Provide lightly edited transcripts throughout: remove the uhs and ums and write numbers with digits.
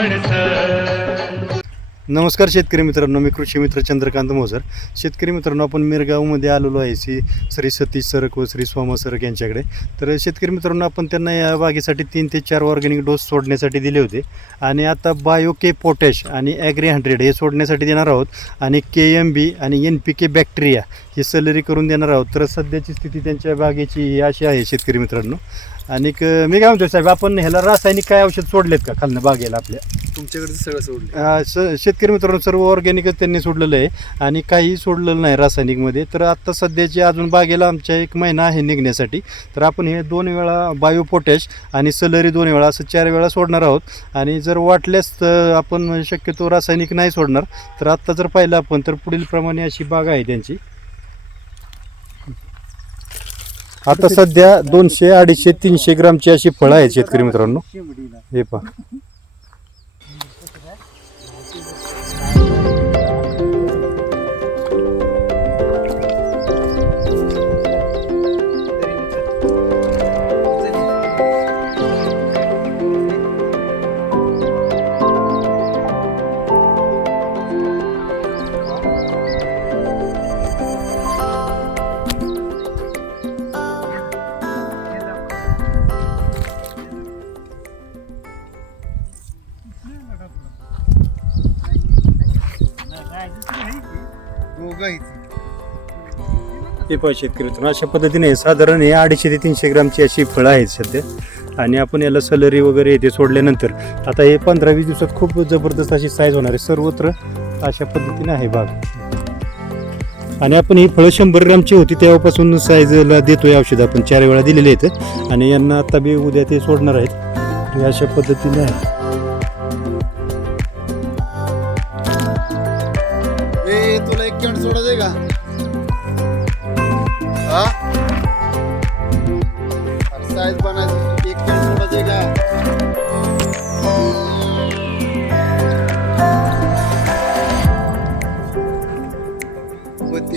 माणसं. नमस्कार शेतकरी मित्रांनो, मी कृषी मित्र चंद्रकांत मोजर. शेतकरी मित्रांनो, आपण मिरगावमध्ये आलेलो आहे श्री सतीश सरक व श्री सोमा सरक यांच्याकडे. तर शेतकरी मित्रांनो, आपण त्यांना या बागेसाठी 3 ते 4 ऑर्गॅनिक डोस सोडण्यासाठी दिले होते आणि आता बायोके पोटॅश आणि ॲग्री 100 हे सोडण्यासाठी देणार आहोत आणि KMB आणि NPK बॅक्टेरिया ही सलरी करून देणार आहोत. तर सध्याची स्थिती त्यांच्या बागेची अशी आहे शेतकरी मित्रांनो. आणि मी काय म्हणतो साहेब, आपण ह्याला रासायनिक काय औषध सोडलेत का खालनं बागेला आपल्या? तुमच्याकडे सगळं सोडलं? शेतकरी मित्रांनो, सर्व ऑर्गॅनिकच त्यांनी सोडलेलं आहे आणि काही सोडलेलं नाही रासायनिकमध्ये. तर आत्ता सध्याची अजून बागेला आमच्या 1 महिना आहे निघण्यासाठी. तर आपण हे 2 वेळा बायो पोटॅश आणि सलरी 2 वेळा असं 4 वेळा सोडणार आहोत. आणि जर वाटल्यास आपण शक्यतो रासायनिक नाही सोडणार. तर आत्ता जर पाहिलं आपण तर पुढील प्रमाणे अशी बाग आहे त्यांची. आता सध्या 200, 250, 300 ग्रामची अशी फळं आहेत शेतकरी मित्रांनो. हे पहा. हे पहा शेतकरी मित्रांनो, अशा पद्धतीने साधारण हे 250 ते 300 ग्रामची अशी फळं आहेत सध्या. आणि आपण याला सलरी वगैरे ते सोडल्यानंतर आता हे 15-20 दिवसात खूप जबरदस्त अशी साईज होणार आहे. सर्वत्र अशा पद्धतीने आहे बाग. आणि आपण ही फळं 100 ग्रामची होती तेव्हापासून साईजला देतोय औषध. आपण 4 वेळा दिलेले आहेत आणि यांना आता बी उद्या ते सोडणार आहेत. हे अशा पद्धतीने आहे. तुला 1 कॅन सोडा दे का? साईज बनायची 1 कॅन सोडा दे का?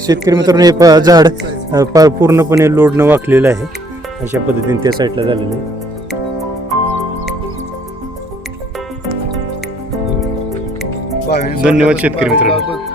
शेतकरी मित्रांनो, हे झाड पूर्णपणे लोडनं वाकलेलं आहे. अशा पद्धतीने त्या साईडला झालेलं आहे. धन्यवाद शेतकरी मित्रांनो.